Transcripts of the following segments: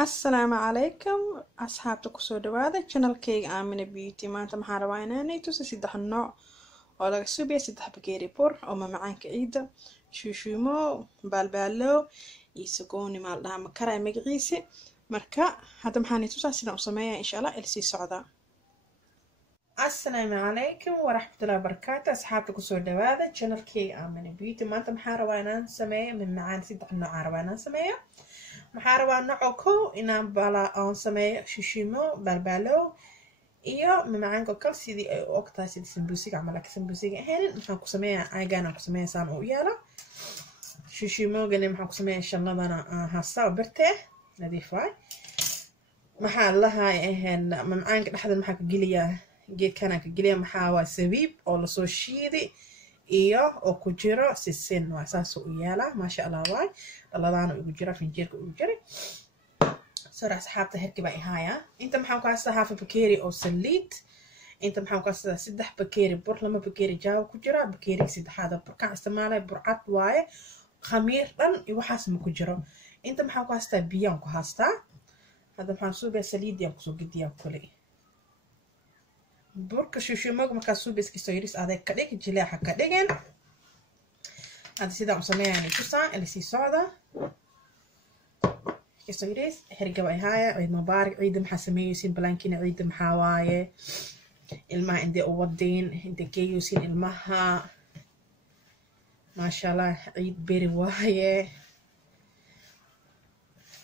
السلام عليكم أصحابتك kusoo dhawaada channelkayga Aamina Beauty maanta maxaan rabaa inaan tuso saddex nooc oo laga suubiyo saddex bakeeri bur oo mamacaanka ciida shuushuumo balbalo iyo sagooni maal dhaha makaray magaciisa marka hadda maxaan tusaa sidaan u sameeyaa insha Allah ilsi socda السلام عليكم ورحمة الله وبركاته أصحابتك kusoo dhawaada channelkayga Aamina Beauty maanta maxaan rabaa inaan sameeyo mamacaan saddex nooc rabaa inaan sameeyo maxaa rabaa nooc koo inaan bala aan sameeyo shushimo balbalo iyo mamacaanka kale sidii ay u ogtahay sidii sambuusiga camal laakiin sambuusiga ahayn maxaan ku sameeyaa aygaan ku sameeyaa saan u yaala shushimogana maxaan ku sameeyaa shanladana hasta birte nadiifay maxaa lahaa ahayn mamacaanka dhexda maxaa ka geliyaa geedkana ka geliyaa maxaa waa sabiib oo la soo shiiday iyo oo ku jiro sisin waa saas u yaala maasha Allah waay dhaladaan ugu jira finjeerka ugu jira soo asxaabta herki baa ihaya inta maxaan ku haystaa half bakeeri oo saliid inta maxaan ku haystaa saddex bakeeri bur lama bakeeri jaaw ku jira bakeeri saddexaad burka isticmaalay burcad waaye khamiir dhan iyo waxaas ma ku jiro inta maxaan ku haystaa biyo ku haystaa hadda maxaan suubay saliid iyo ku soo gidiyaa kale burka shushumog marka suubiskiisa yiris adeeg ka dhig jileexa ka dhigan hada sida u sameeyaan tusaa ilsi socda kiisa yiris hergaba ihaya ciid mubaarak ciid maxaa sameeyaysin balankina ciid maxaa waaye ilmaha indee u wadeen indee geeyusin ilmaha maasha Allah ciid beri waaye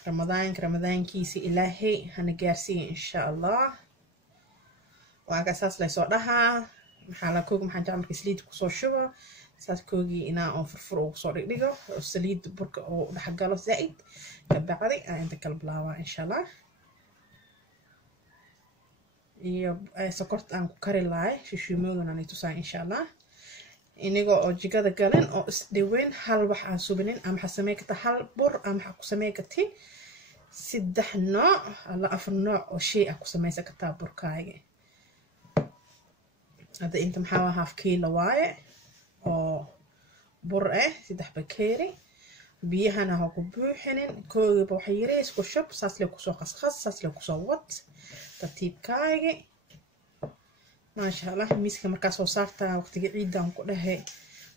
ramadaankiisa ilaahay hana gaarsiin insha Allah waaga saas la soo dhahaa maxaa la koog maxaan jacmalka saliid ku soo shubo saas koogi inaa oo furfur ugu soo dhigdhigo saliid burka oo dhex galo zaid ka bacdi aan inta kala bilaabaa insha Allah iyo sokorta aan ku kari lahay shushumogana aan tusaa insha Allah iniga oo jigada galan oo isdhaweyn hal wax aan subinin ama waxa sameey kartaa hal bur ama waxa ku sameey kartaa saddex nooc alla afar nooc oo shay ah ku sameeysan kartaa burkaaga هذا انت محاوى هاف كيلو واي او برقه سدح بكيري بيها انا هاكو بوحنين كوغي بوحيريس كوشب ساس لو كسو خصخص ساس لو كسو وات ترتيب كايغي ما شاء الله ميسكا مركز وصارتا وقت عيدان كلها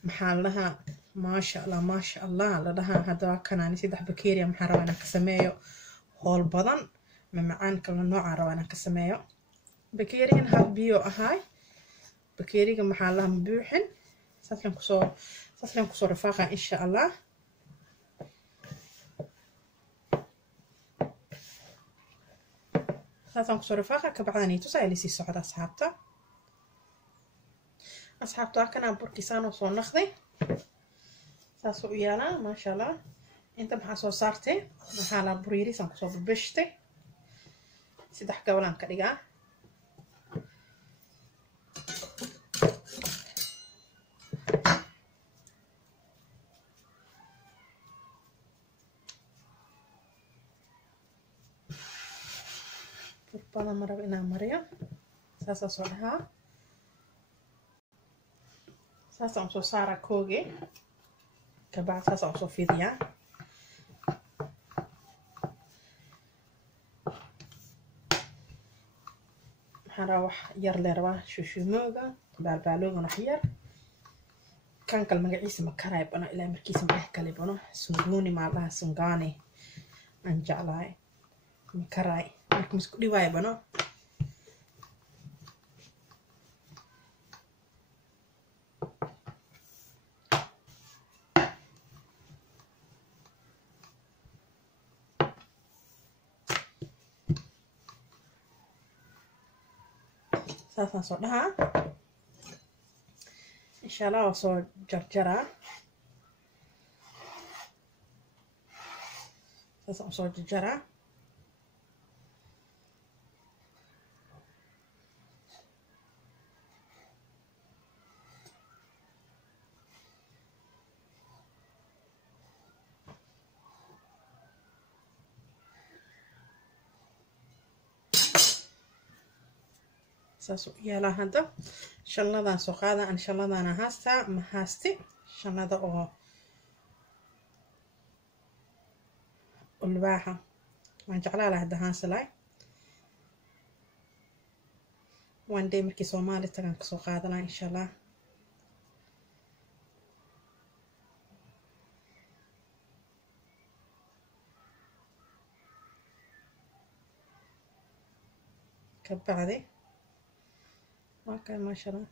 محلها ما شاء الله ما شاء الله لدها هذا كان اني سدح بكيري محروانا كسميو هول بدن ممعان كل نوع روانا كسميو بكيرين هاف بيو اهاي بكيريga maxaa la buuxin saaslan ku soo rafaaqa insha Allah saaslan ku soo rafaaqa ka bacdani tusaa ilisi socda asxaabta kana burkiisaan soo naqday saas u yaala ma sha Allah inta maxaa soo saartay maxaa la buriirisan ku soo bubishtay saddex gablan ka dhigaa بابا مرة إنا مريم ساسا صلها ساسا أمسو سارة كوغي كبعد ساسا أمسو فيديا هنروح يرلي روا شوشوموغا بالبالوغا نحير كان كالمقعيس مكرايب أنا إلا مركيس مأهكالي بنا سنغوني معلها سنغاني أنجعلاي مكراي marka isku dhiwaay bano saasan soo dhaha insha Allah soo jarjara saasan soo jarjara ساسو يلا هذا شلنا سو قادا ان شاء الله انا هاستا ما هاستي شلنا او الواحة waan jeclaa lahaa dahaan salay one day markii Soomaali tagaan kasoo qaadanaa insha Allah. kabacdi ما شاء الله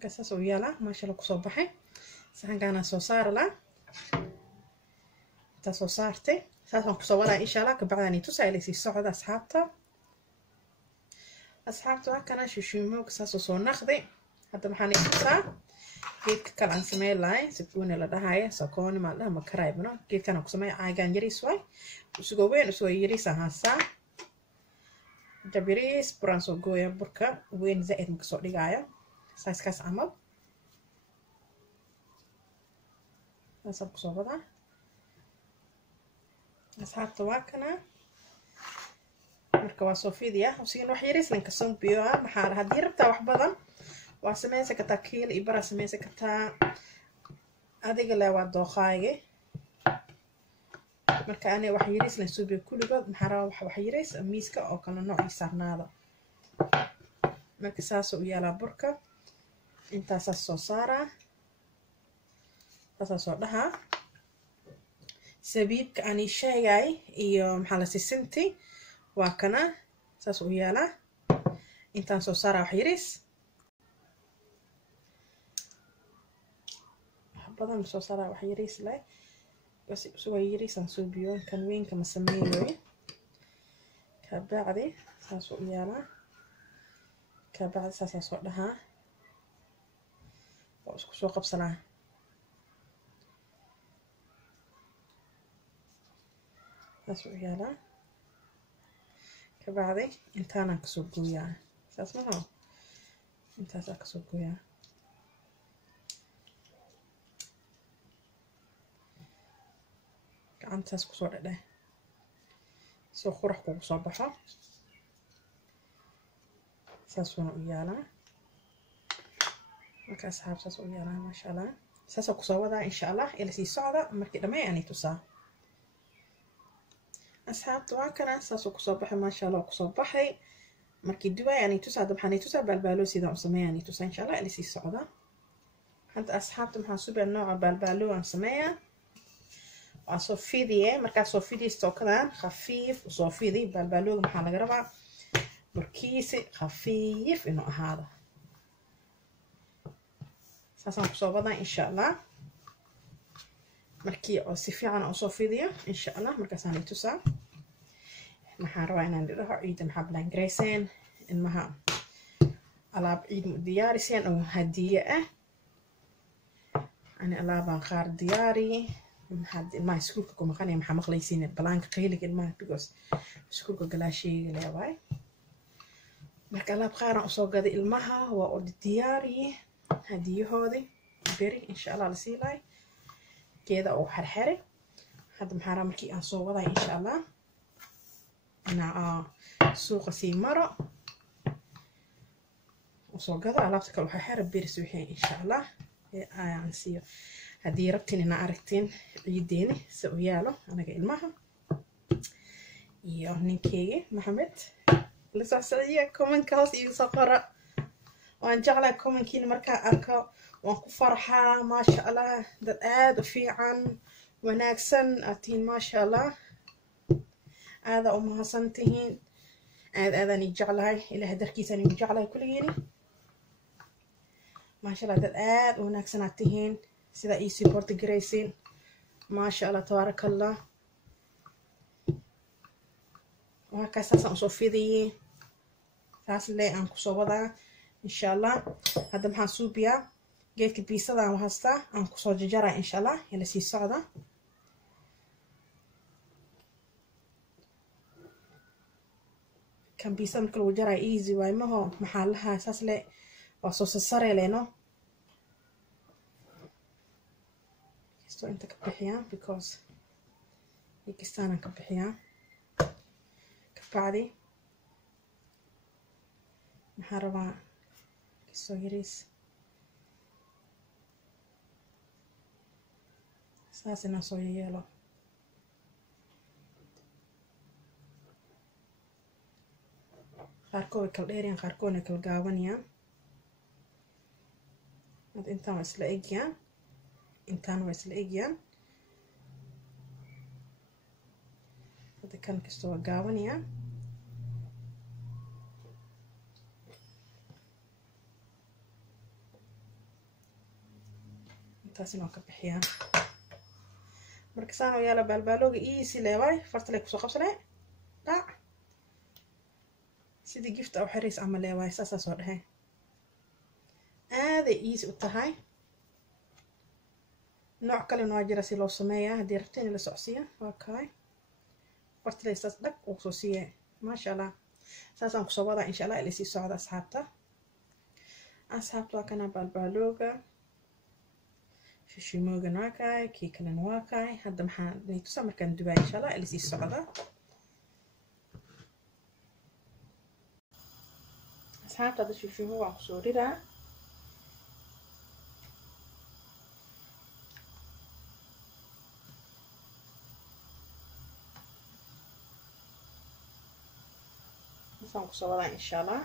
كاساس ويالا ما شاء الله كسو بحي سحن كان سو صار لا تا سو صارتي ساسن كسو ولا ان شاء الله كبعدني تسالي سي سocda asxaabta kana shishiimo كاساس soo naqdi hadda maxaan istaa geedka kale aan sameeyay lahayn sibuna la dhahayo sakooni ma dhaha ma karaybno geedkan ku sameeyay caagan yaris way isugu weyn isugu yaris ahasa jabiris branso gooya burka weyn zaid ma soo dhigaayo saiskaas amal asab ku soo wada asxaabta waa kana marka waa soo fidiya usiin wax yaris ninka soo biyo maxaa hadii rabtaa wax badan waa sameeyay ka takiil ibara sameeyay ka taa adiga la waa dooqaayge marka ani wax yaris la suubiyo kuligood maxaa raba wax yaris miiska oo kala nooc saarnaada marka saas u yaala burka intaas soo saara taas soo dhaha sabiibka ani sheegay iyo maxaa la sisinti waa kana saas u yaala intaan soo saara wax yaris badan soo saara wax yaris leh bas soo yaris aan soo biyo kan weyn kama sameeyo ka bacdi saas u yaala ka bacdi saas soo dhaha oo isku soo qabsanaa saas u yaala ka bacdi intaan ka soo gooyaa saas ma aha intaas ka soo gooyaa gacantaas ku soo dhadhay soo qurux ku soo baxo saas wana u yaala marka asxaabtaas u yaala ma sha Allah saas ku soo wada insha Allah ila si socda markii dhamay ani tusaa asxaabta waa kana saas ku soo baxay ma sha Allah ku soo baxay markii duway ani tusaa dabxani tusaa balbaalo sida u sameeyay ani tusaa insha Allah ila si socda hadda asxaabta maxaa subay nooc balbaalo aan sameeyaa soo fidiye marka soo fidisto kadaan khafiif soo fidi balbalooga maxaa laga rabaa burkiisi khafiif inuu ahaado saasan ku soo wadaa insha Allah markii oo si fiican oo soo fidiyo insha Allah markaas aan tusaa maxaa rabaa inaan dhigo ciid maxaa blan graysen in maha alaab ciid diyaarisen oo hadiye ah ana alaabaan qaar diyaari ما سكولك كم خاني محمد ليسين بلانك قيلك ما بيجوز سكولك جلاشي لواي مركلا بقارن أصوغ هذه المها والدياري هديه هذه بري إن شاء الله لسيلاي كذا أو حرحري هذا محرم كي أصوغ هذا إن شاء الله أنا سوق سيمرة أصوغ هذا على فكرة حرحري بري إن شاء الله يعني سير هدي ربتين إن عرفتين عيديني سوياله أنا جاي المها يوهنين كيجي محمد لسه سعية كومن كاس يسقرأ وأن جعله كومن كين مركا أركا وأنكو فرحة ما شاء الله داد وفي عن وناكسن أتين ما شاء الله هذا أمها سنتين هذا نجعلها إلى هدركي سني نجعلها كل يني ما شاء الله داد وناكسن أتين سيدا اي سيبورت جريسين ما شاء الله تبارك الله وهكذا ساسا أصوفي ذي ساس اللي أنكو صوبدا إن شاء الله هذا محان سوبيا جيت كبيسة دا وهستا أنكو صو ججارة إن شاء الله يلي سي صعدا كان بيسا مكل وجارة ايزي واي مهو محالها ساس اللي وصوص السري لينو so inta ka bixiyaa because ikistaan ka bixiyaa ka bacdi maxaa rabaa soo yaris saasina soo yeelo qaarkood way kala dheerayaan qaarkoodna kala gaabanayaan hadda intaan waa isla egyaan intaan waa isla egyaan hadda kan kasta waa gaabanayaan intaasina waa ka bixiyaan marka saan oo yaala baalbaalooga easy leewaay fartalay kusoo qabsanay dhac sidii gift oo xiriis ama leewaay saasaa soo dhahay aaday easy u tahay nooc kale waa jira si loo sameeyaa haddii rabteen la socsiya waa kaay fartalay saas dhag uu soo siiyay maasha allah saasaan kusoo wadaa insha allah ilisii socda asxaabta waa kana baalbaalooga shishimoogan waa kaay kii kalena waa kaay hadda maxaan tusaa markaan dubaa insha allah ilisii socda asxaabta hadda shishimo waan kusoo ridaa saan kusoo wadaa insha allah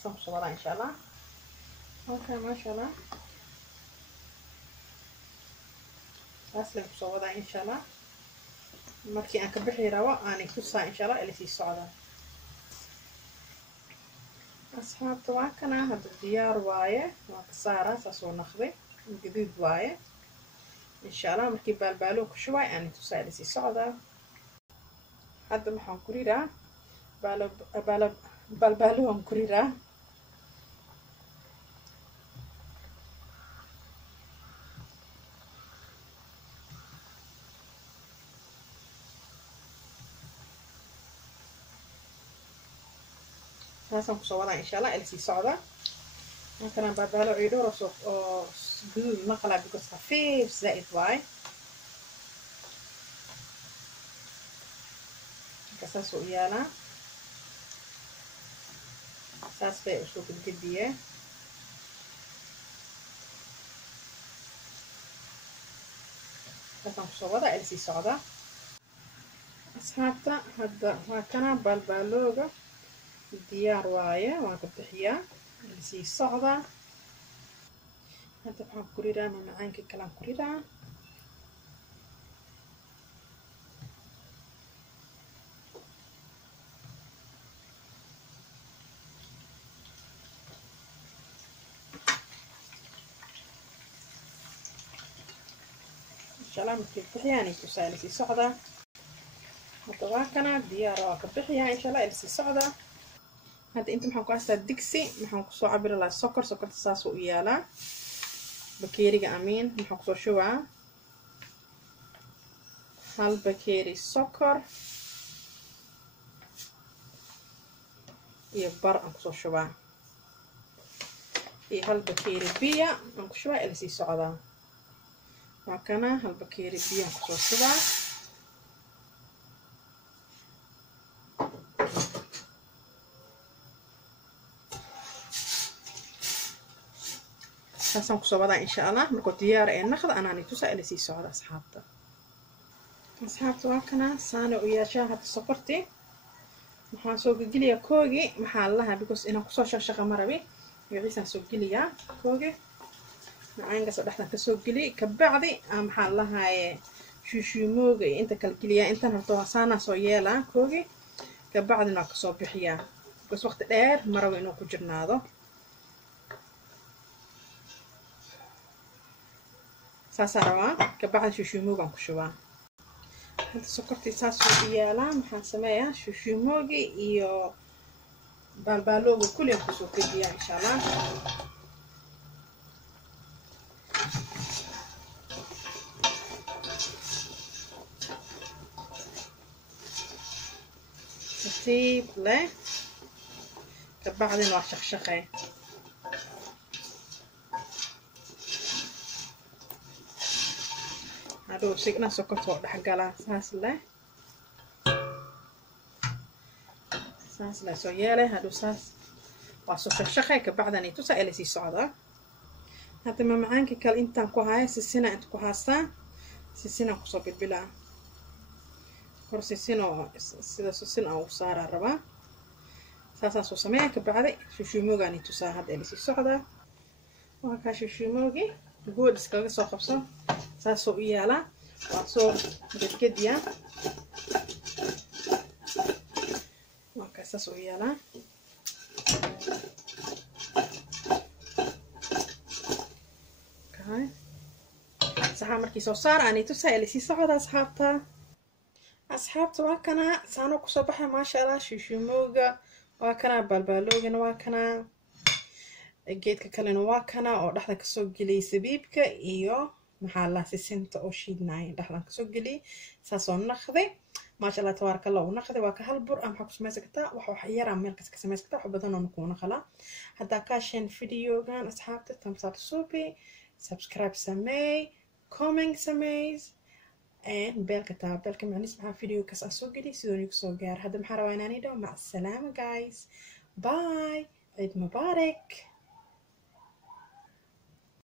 saan kusoo wadaa insha allah okay maasha allah saas leen kusoo wadaa insha allah markii aan ka bixi rabo aanay tusaa insha allah ilisii socda asxaabta waa kana hadda diyaar waaye waa ka saaraa saasoo naqday gaduud waaye insha allah markii baalbaaloo ku shubay aanay tusaa ilisii socda hadda maxaan ku ridaa baalbaaloo aan ku ridaa saasaan kusoo wadaa insha allah ilisii socda markanaan baalbaalo ciidhoor oo guduud maqlaa because khafiif zaa'id waaye marka saasoo u yaalaa saas bay usoo gedgediye saasaan kusoo wadaa ilisii socda asxaabta hadda waa kana baalbaalooga diyaar waaye waan ka bixiyaa ilisii socda hadda waxaan ku ridaa macaankii kalaan ku ridaa insha allah markii bixiyaan tusaa ilisii socda hadda waa kana diyaar waa ka bixiyaa insha allah ilisii socda hadda inta maxaan ku haystaa digsi maxaan kusoo cabiri lahaa sokorta saasoo u yaalaa bakeeriga amiin maxaan kusoo shubaa hal bakeeri sokor iyo bar aan kusoo shubaa iyo hal bakeeri biya aan ku shubaa ilisii socdaa waa kana hal bakeeri biya aan kusoo shubaa saasaan kusoo wadaa insha allah markuu diyaar ee naqda anaanay tusaa ilisii socda asxaabta waa kana saana u yeeshaa hadda sokortii waxaan soo geliyaa koogi maxaa lahaa because inaan kusoo shaqshaqa ma rabi magaciisaan soo geliyaa koogi macaankaas dhexdan kasoo geli kabacdi maxaa lahaaye shuushuumooga iyo inta kala geliyaa intaan horta saanaa soo yeelaa koogi kabacdina waa kasoo bixiyaa because waqti dheer ma rabo inuu ku jirnaado saasaan rabaa kabacdi shuushuumoogaan ku shubaa hadda sokortii saasoo u yaalaa maxaan sameeyaa shuushuumoogii iyo baalbaalooga kulliyan kusoo gediyaa insha allah tartiib leh kabacdina waa shaqshaqee hadhow signa sokorta oo dhexgalaa saas leh saas la soo yeelay haduu saas waa soo shaqay ka bacdan ay tusaa ilaa si socda hadda ma macaanka kale intaan ku hayo sisina inta ku haastaa sisina ku soo bilbilaa kor sisina sida sisina oo saara raba saasa soo sameeyaa ka bacday shushumoogan ay tusaa hadda ilaa si socda waa ka shushumoogi good iskaga soo qabso saas oo yaala waa soo gedgediya waa ka saas oo yaala saxa markii soo saar aanay tusaa ilaa si socda asxaabta waa kana saano ku soo baxay ma sha Allah shushumooga waa kana balbaloogan waa kana geedka kalena waa kana oo dhaxda ka soo galay sabiibka iyo maxaa la sisinta oo shiidnay dhaxda ka soo galay saas oo naqday ma sha Allah tabaaraka Allah oo naqday waa ka hal bur ama ku sameeyay kartaa wax yar ama meel ka sameeyay kartaa wax badan oo ku naqala hada ka shan videogan asxaabta thumbs up suubi subscribe samee comment samee and belka taa belka macniis maxaa video ka soo galay sidoo nigu soo gaar hada maxaa rabaa inaan idho mac salaama guys bye Eid Mubarak